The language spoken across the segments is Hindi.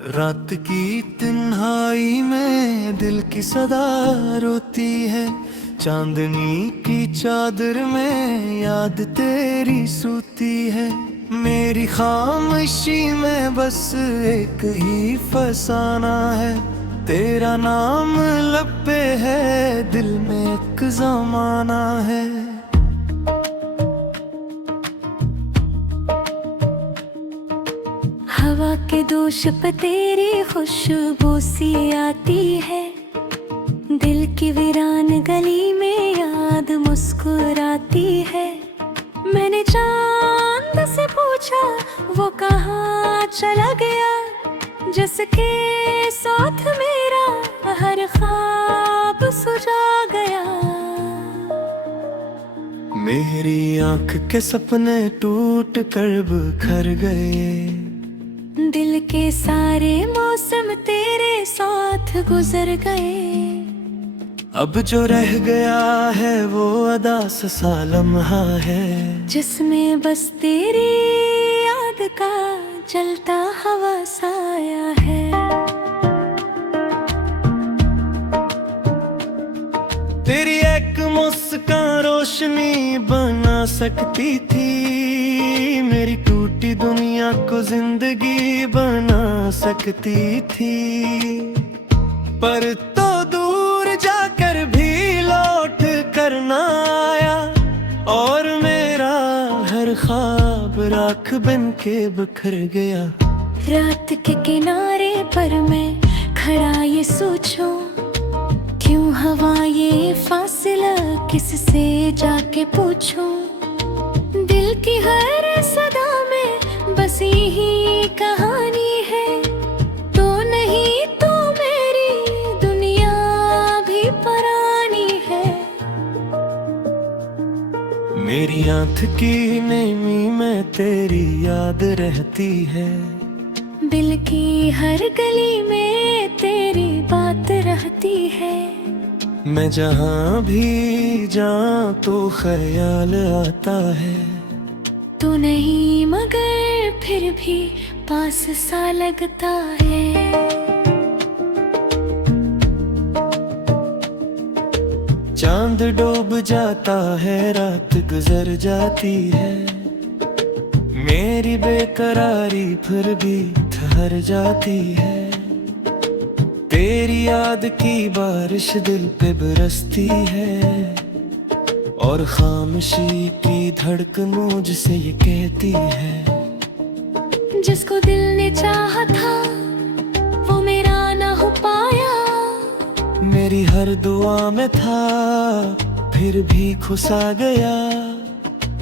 रात की तन्हाई में दिल की सदा रोती है। चांदनी की चादर में याद तेरी सोती है। मेरी खामोशी में बस एक ही फसाना है। तेरा नाम लब पे है, दिल में एक जमाना है। हवा के दोष पे तेरी खुशबू सी आती है। दिल की वीरान गली में याद मुस्कुराती है। मैंने चांद से पूछा वो कहाँ चला गया, जिसके साथ मेरा हर ख्वाब सुझा गया। मेरी आंख के सपने टूट कर बिखर गए। दिल के सारे मौसम तेरे साथ गुजर गए। अब जो रह गया है वो अदास सा लम्हा है, जिसमें बस तेरी याद का जलता हवा साया है। तेरी एक मुस्कान रोशनी बना सकती थी। मेरी टूटी दुनिया को जिंदगी बना सकती थी। पर तो दूर जाकर भी लौट कर ना आया, और मेरा हर ख्वाब राख बन के बिखर गया। रात के किनारे पर मैं खड़ा ये सोचूं, क्यों हवा ये फासला किससे जाके पूछूं। दिल की हर सदा में बस यही कहानी है। तो नहीं तो मेरी दुनिया भी परानी है। मेरी आंख की नेमी में तेरी याद रहती है। दिल की हर गली में तेरी बात रहती है। मैं जहाँ भी जाऊं तो ख्याल आता है। तू नहीं मगर फिर भी पास सा लगता है। चांद डूब जाता है, रात गुजर जाती है। मेरी बेकरारी फिर भी ठहर जाती है। तेरी याद की बारिश दिल पे बरसती है, और खामोशी की धड़कन मुझसे ये कहती है। जिसको दिल ने चाहा था वो मेरा ना हो पाया। मेरी हर दुआ में था फिर भी खुसा गया।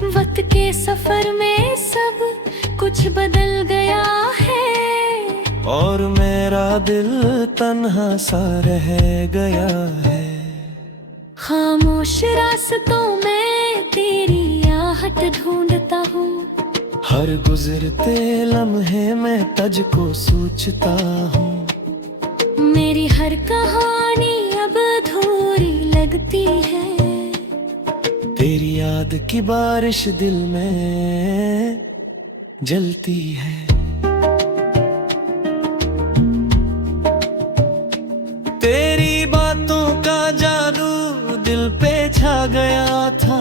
वक्त के सफर में सब कुछ बदल गया है, और मेरा दिल तन्हा सा रह गया है। खामोश रास्तों में तेरी आहट ढूंढता हूँ। हर गुजरते लम्हे में तुझको सोचता हूँ। मेरी हर कहानी अब अधूरी लगती है। तेरी याद की बारिश दिल में जलती है। तेरी बातों का जादू दिल पे छा गया था।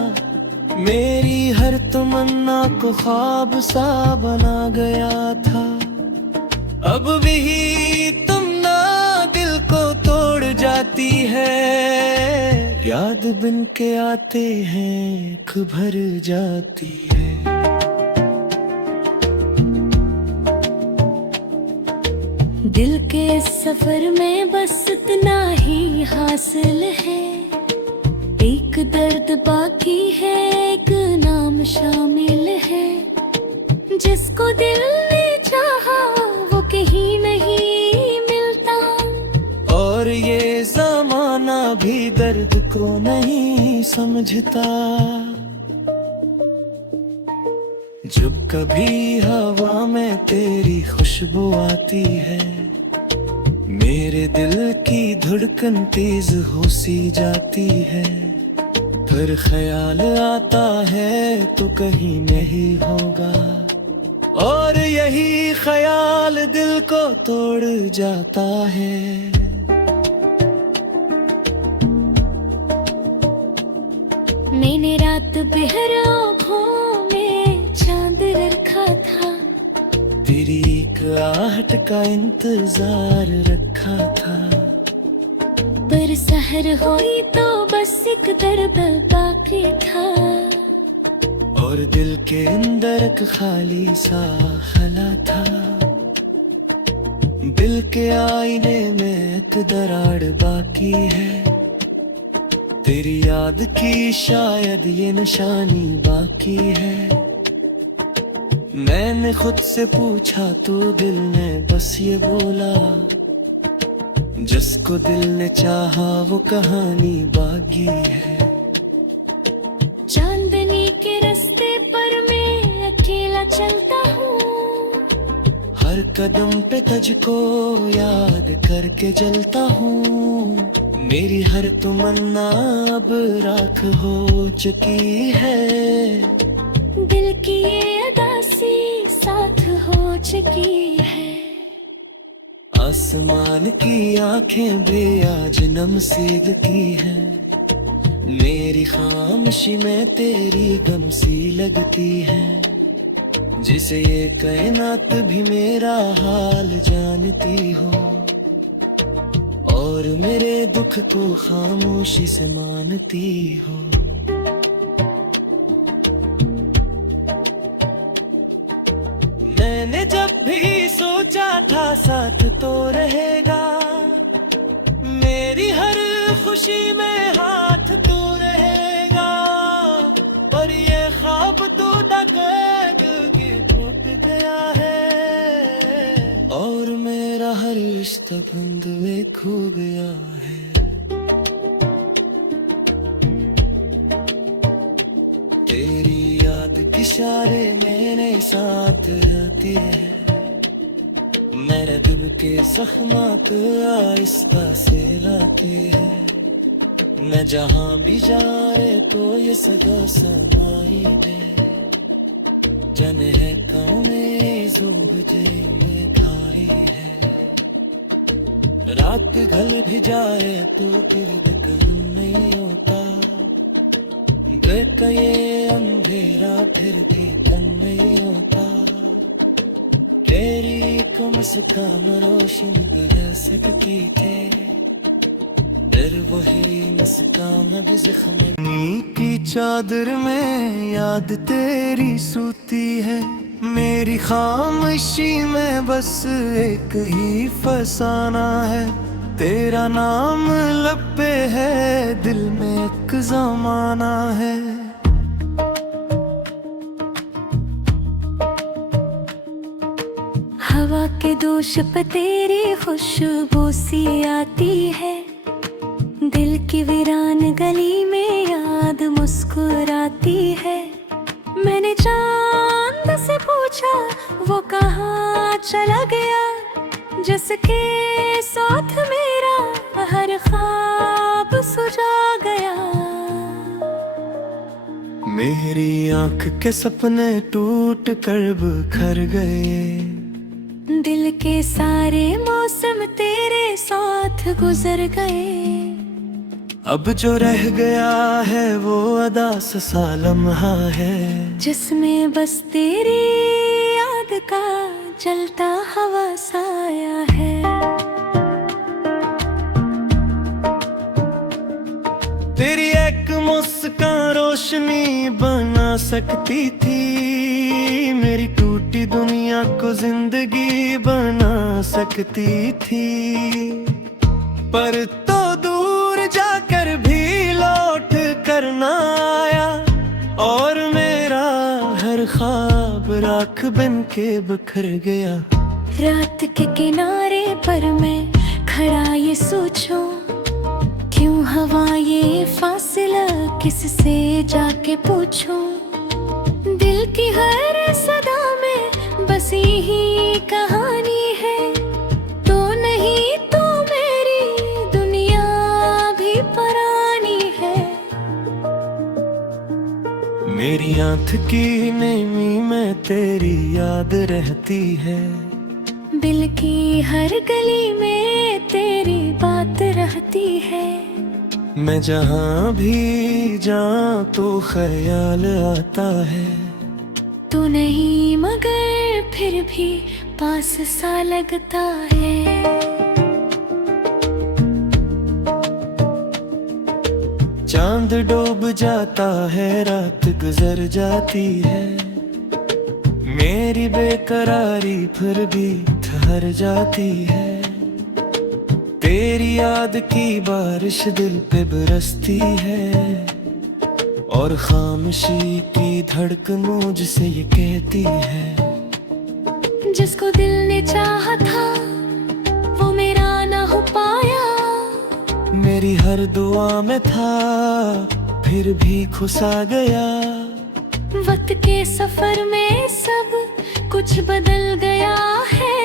मेरी हर तमन्ना को ख्वाब सा बना गया था। अब भी तुम ना दिल को तोड़ जाती है। याद बिन के आते हैं आँख भर जाती है। दिल के सफर में बस इतना ही हासिल है। एक दर्द बाकी है, एक नाम शामिल है। जिसको दिल ने चाहा वो कहीं नहीं मिलता, और ये जमाना भी दर्द को नहीं समझता। जब कभी हवा में तेरी खुशबू आती है, मेरे दिल की धड़कन तेज हो सी जाती है। फिर ख्याल आता है तो कहीं नहीं होगा, और यही ख्याल दिल को तोड़ जाता है। मैंने रात भर आँखों में चांद रखा था, तेरी एक आहट का इंतजार रखा था। पर सहर हुई तो बस एक दर्द बाकी था, और दिल के अंदर एक खाली सा खला था। दिल के आईने में एक दरार बाकी है, तेरी याद की शायद ये निशानी बाकी है। मैंने खुद से पूछा तो दिल ने बस ये बोला, जिसको दिल ने चाहा वो कहानी बाकी है। चांदनी के रास्ते पर मैं अकेला चलता हूँ, हर कदम पे तुझको याद करके जलता हूँ। मेरी हर तमन्ना अब राख हो चुकी है, दिल की ये अदासी साथ हो चुकी है। आसमान की आंखें भी आज नम सी लगती हैं, मेरी खामोशी में तेरी गम सी लगती है। जिसे ये कायनात भी मेरा हाल जानती हो, और मेरे दुख को खामोशी से मानती हो। मैंने जब भी सोचा था साथ तो रहेगा, मेरी हर खुशी में हाथ तो रहेगा। पर ये ख्वाब तो डगैग के टूट गया है, और मेरा हर रिश्ता धुंध में खो गया है। तेरी याद की इशारे मेरे साथ रहती है, मेरे दिल के जख्मात आहिस्ता से लाते हैं। मैं जहाँ भी जाए तो ये सदा समाई दे, जन है कौने जुब में धारी है। रात ढल भी जाए तो फिर भी कम नहीं होता, देख ये अंधेरा फिर भी कम नहीं होता। तेरी एक मुस्कान रोशन कर सकती थे, फिर वही मुस्कान भी जख्म की चादर में याद तेरी सूती है। मेरी खामोशी में बस एक ही फसाना है, तेरा नाम लब पे है, दिल में एक जमाना है। हवा के दोष पे तेरी खुशबू सी आती है, दिल की वीरान गली में याद मुस्कुराती है। मैंने चांद से पूछा वो कहाँ चला गया, जिसके साथ मेरा हर ख्वाब सुझा गया। मेरी आंख के सपने टूट कर बिखर गए, दिल के सारे मौसम तेरे साथ गुजर गए। अब जो रह गया है वो अदा सा लम्हा है, जिसमें बस तेरी याद का जलता हवा साया है। तेरी एक मुस्कान रोशनी बना सकती थी, मेरी टूटी दुनिया को जिंदगी बना सकती थी। पर तो दूर जाकर भी लौट कर ना आया, और मेरा हर ख्वाब राख बन के बिखर गया। रात के किनारे पर मैं खड़ा ये सोचूं, क्यों हवा ये फासला किससे जाके पूछूं। दिल की हर सदा में बस यही कहानी है, तो नहीं तो मेरी दुनिया भी परानी है। मेरी मेरी आंख की नेमी में तेरी याद रहती है, दिल की हर गली में तेरी बात रहती है। मैं जहाँ भी जाऊं तो ख्याल आता है, तू नहीं मगर फिर भी पास सा लगता है। चांद डूब जाता है, रात गुजर जाती है, मेरी बेकरारी फिर भी ठहर जाती है। तेरी याद की बारिश दिल पे बरसती है, और खामोशी की धड़कन मुझसे ये कहती है, जिसको दिल ने चाहा था वो मेरा ना हो पाया। मेरी हर दुआ में था फिर भी खुसा गया। वक्त के सफर में सब कुछ बदल गया है,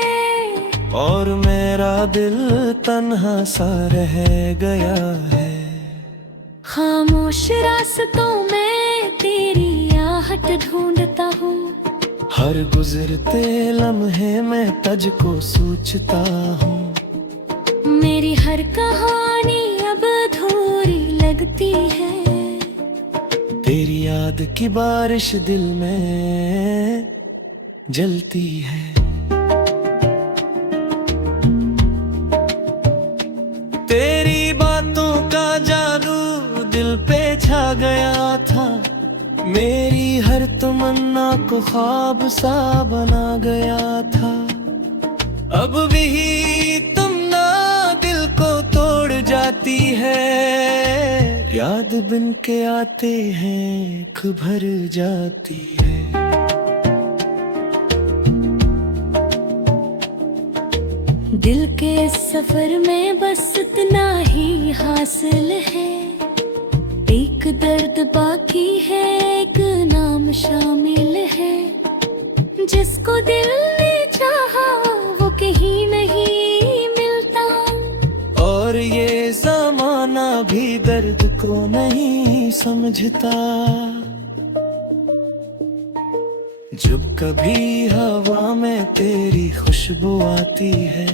और मेरा दिल तन्हा सा रह गया है। खामोश रास्तों में तेरी आहट ढूंढता हूँ, हर गुजरते लम्हे में तुझको सोचता हूँ। मेरी हर कहानी अब अधूरी लगती है, तेरी याद की बारिश दिल में जलती है। तेरी बातों का जादू दिल पे छा गया था, मेरी हर तमन्ना को ख्वाब सा बना गया था। अब भी तुम ना दिल को तोड़ जाती है, याद बिन के आते हैं आँख भर जाती है। दिल के सफर में बस इतना ही हासिल है, एक दर्द बाकी है, एक नाम शामिल है। जिसको दिल ने चाहा वो कहीं नहीं मिलता, और ये ज़माना भी दर्द को नहीं समझता। जब कभी हवा में तेरी खुशबू आती है,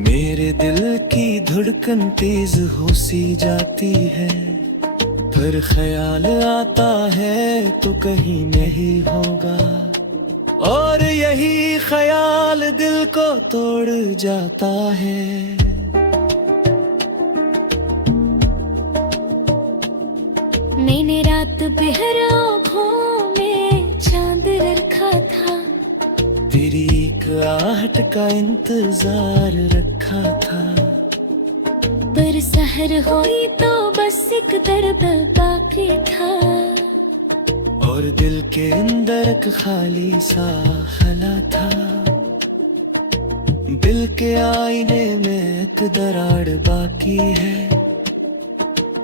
मेरे दिल की धड़कन तेज हो सी जाती है। फिर ख्याल आता है तो कहीं नहीं होगा, और यही ख्याल दिल को तोड़ जाता है। मैंने रात भर आँखों में चांद रखा था, तेरी एक आहट का इंतजार रखा था। पर सहर हुई तो बस एक दर्द बाकी था, और दिल के अंदर एक खाली सा खला था। दिल के आईने में एक दरार बाकी है,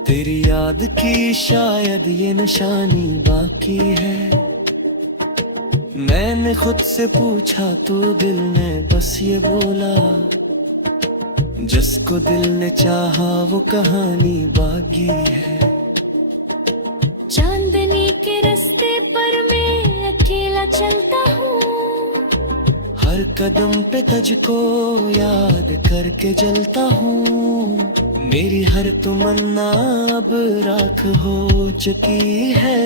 तेरी याद की शायद ये निशानी बाकी है। मैंने खुद से पूछा तो दिल ने बस ये बोला, जिसको दिल ने चाहा वो कहानी बाकी है। चांदनी के रास्ते पर मैं अकेला चलता हूँ, हर कदम पे तुझको याद करके जलता हूँ। मेरी हर तमन्ना अब राख हो चुकी है,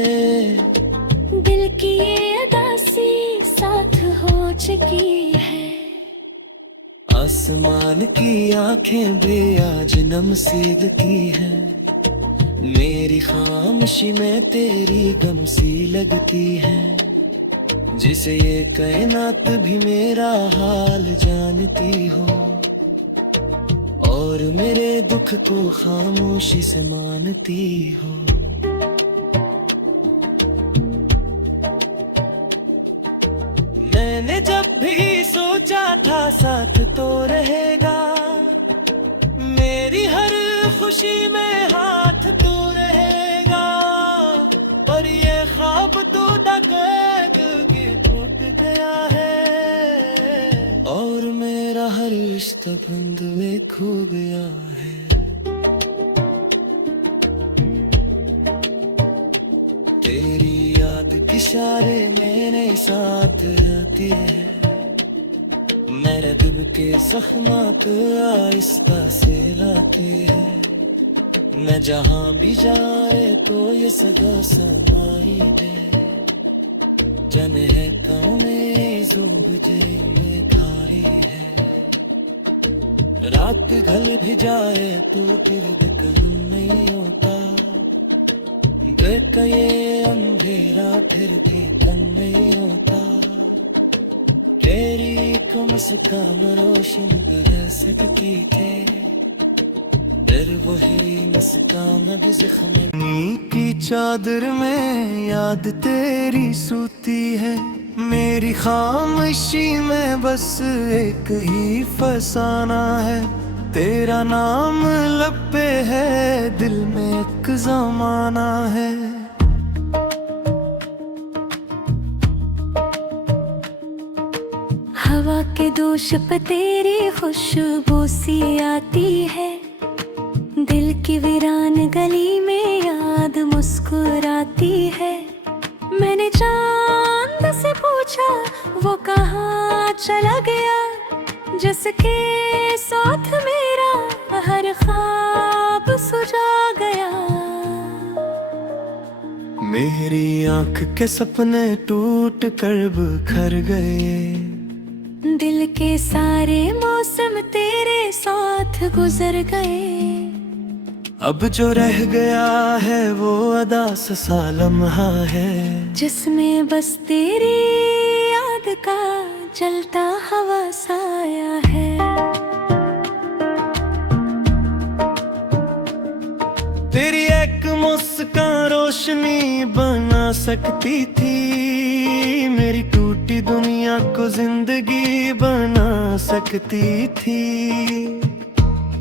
दिल की ये अदासी साथ हो चुकी है। आसमान की आंखें भी आज नमसीद की है, मेरी खामोशी में तेरी गम सी लगती है। जिसे ये कायनात भी मेरा हाल जानती हो, और मेरे दुख को खामोशी से मानती हो। मैंने जब भी सोचा था साथ तो रहेगा, मेरी हर खुशी में हाथ तो रहेगा। पर ये ख्वाब तो डकैत के टूट गया है, और मेरा हर रिश्ता बंद में खो गया है। तेरी याद की इशारे मेरे साथ रहती है, मेरे दिल के जख्मात आहिस्ता से लाती है। मैं जहाँ भी जाए तो ये सगा समाई दे, जने है कौने जुब में थारी है। रात ढल भी जाए तो फिर भी कलम नहीं होता, देख ये अंधेरा फिर भी कम नहीं होता। तेरी एक मुस्कान रोशन कर सकती थे, फिर वही मुस्कान भी जख्म की चादर में याद तेरी सूती है। मेरी खामोशी में बस एक ही फसाना है, तेरा नाम लब पे है, दिल में एक जमाना है। हवा के दोष पे तेरी खुशबू सी आती है, दिल की वीरान गली में याद मुस्कुराती है। मैंने चांद से पूछा वो कहाँ चला गया, जिसके साथ मेरा हर ख्वाब सुझा गया। मेरी आंख के सपने टूट कर बिखर गए, दिल के सारे मौसम तेरे साथ गुजर गए। अब जो रह गया है वो अदा सा लम्हा है, जिसमें बस तेरी याद का जलता हवा साया है। तेरी एक मुस्कान रोशनी बना सकती थी, मेरी टूटी दुनिया को जिंदगी बना सकती थी।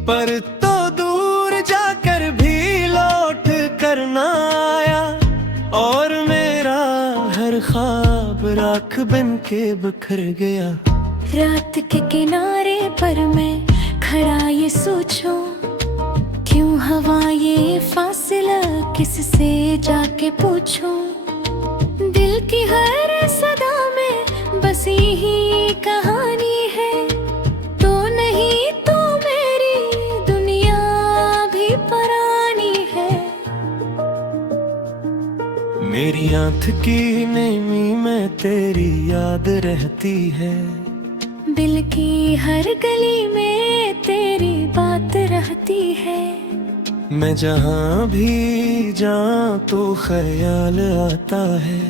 पर तो दूर जाकर भी लौट कर ना आया, और मेरा हर ख्वाब राख बन के बिखर गया। रात के किनारे पर मैं खड़ा ये सोचूं, क्यों हवा ये फासला किससे जाके पूछूं। दिल की हर सदा में बस यही कहानी है, तो नहीं तो मेरी दुनिया भी परानी है। मेरी आंख की नीमी में तेरी याद रहती है, दिल की हर गली में तेरी बात रहती है। मैं जहाँ भी जाऊं तो ख्याल आता है,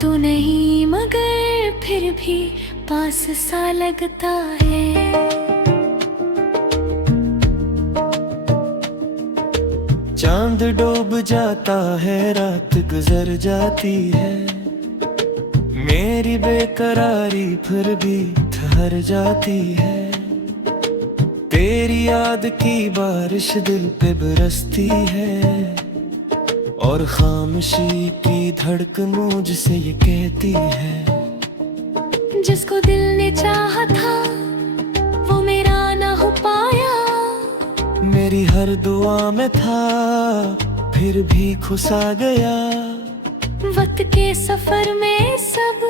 तू नहीं मगर फिर भी पास सा लगता है। चांद डूब जाता है, रात गुजर जाती है, मेरी बेकरारी फिर भी ठहर जाती है। तेरी याद की बारिश दिल पे बरसती है, और खामोशी की धड़कन मुझसे ये कहती है, जिसको दिल ने चाहा था वो मेरा ना हो पाया। मेरी हर दुआ में था फिर भी खुसा गया। वक्त के सफर में सब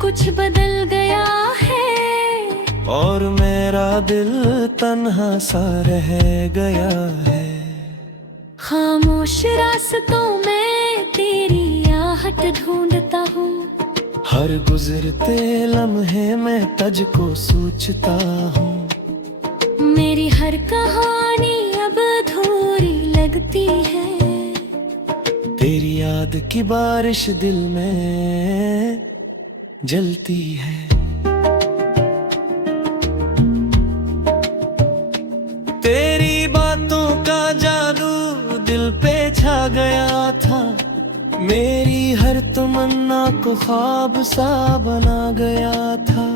कुछ बदल गया है, और मेरा दिल तन्हा सा रह गया है। खामोश रास्तों में तेरी आहट ढूंढता हूँ, हर गुजरते लम्हे में तुझको सोचता हूँ। मेरी हर कहानी अब अधूरी लगती है, तेरी याद की बारिश दिल में जलती है। तेरी बातों का जादू दिल पे छा गया था, मेरी हर तमन्ना को ख्वाब सा बना गया था।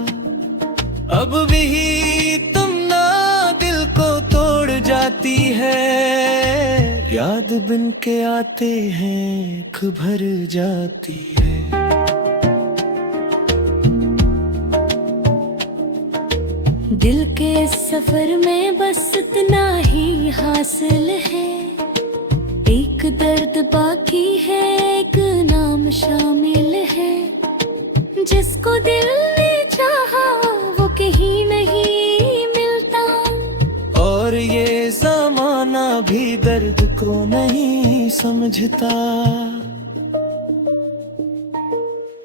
अब भी तुम ना दिल को तोड़ जाती है, याद बिन के आते हैं आँख भर जाती है। दिल के सफर में बस इतना ही हासिल है, एक दर्द बाकी है, एक नाम शामिल है। जिसको दिल ने चाहा वो कहीं नहीं मिलता, और ये जमाना भी दर्द को नहीं समझता।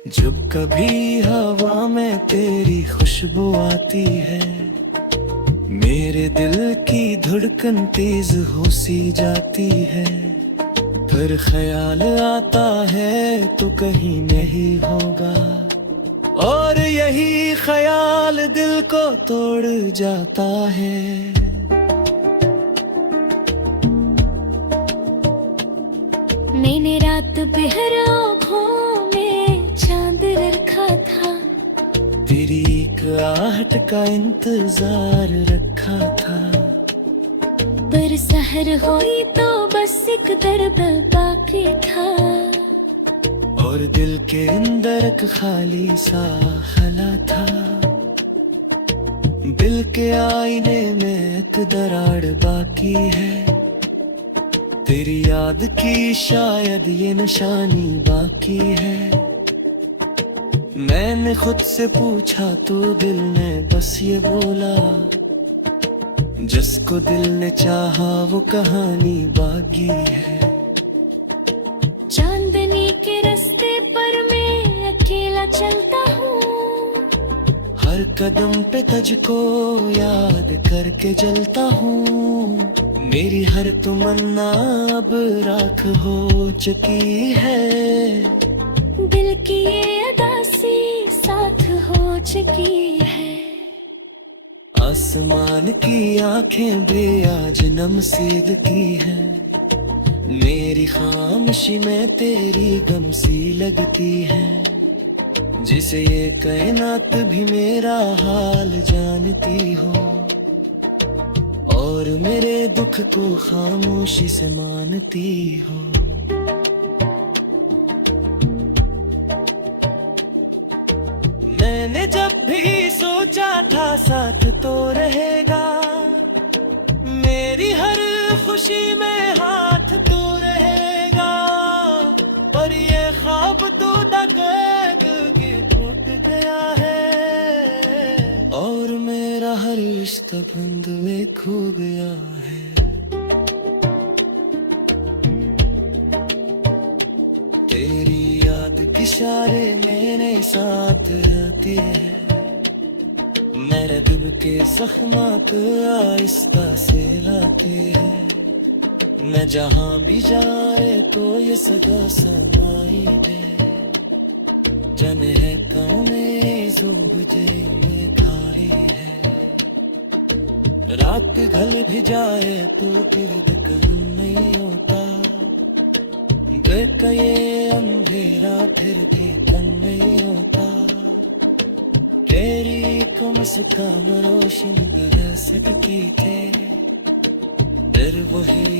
जब कभी हवा में तेरी खुशबू आती है, मेरे दिल की धड़कन तेज हो सी जाती है। फिर ख्याल आता है तो कहीं नहीं होगा, और यही ख्याल दिल को तोड़ जाता है। मैंने रात भर आँखों में चांद रखा था, तेरी एक आहट का इंतजार रखा था। पर सहर हुई तो बस एक दर्द बाकी था, और दिल के अंदर एक खाली सा खला था। दिल के आईने में एक दरार बाकी है, तेरी याद की शायद ये निशानी बाकी है। मैंने खुद से पूछा तो दिल ने बस ये बोला, जिसको दिल ने चाहा वो कहानी बाकी है। चांदनी के रास्ते पर मैं अकेला चलता हूँ, हर कदम पे तुझको याद करके जलता हूँ। मेरी हर तमन्ना अब राख हो चुकी है, दिल की ये अदासी साथ हो चुकी है। आसमान की आंखें भी आज नमसीद की है, मेरी खामोशी में तेरी गम सी लगती है। जिसे ये कायनात भी मेरा हाल जानती हो, और मेरे दुख को खामोशी से मानती हो। मैंने जब भी सोचा था साथ तो रहेगा, मेरी हर खुशी में हाथ तो रहेगा, पर ये ख्वाब तो डगैत के टूट गया है, और मेरा हर रिश्ता बंद में खो गया है। तेरी याद की इशारे मेरे साथ रहती है, मेरे दिल के जख्मात आहिस्ता से लाते हैं। मैं जहाँ भी जाए तो ये सगा समाई दे, जन है कौने जुब जरी में धारी है। रात ढल भी जाए तो फिर दिक्कत नहीं होता, देख ये अंधेरा फिर भी कम नहीं होता। तेरी एक मुस्कान रोशनी बरस सकती थे, फिर वही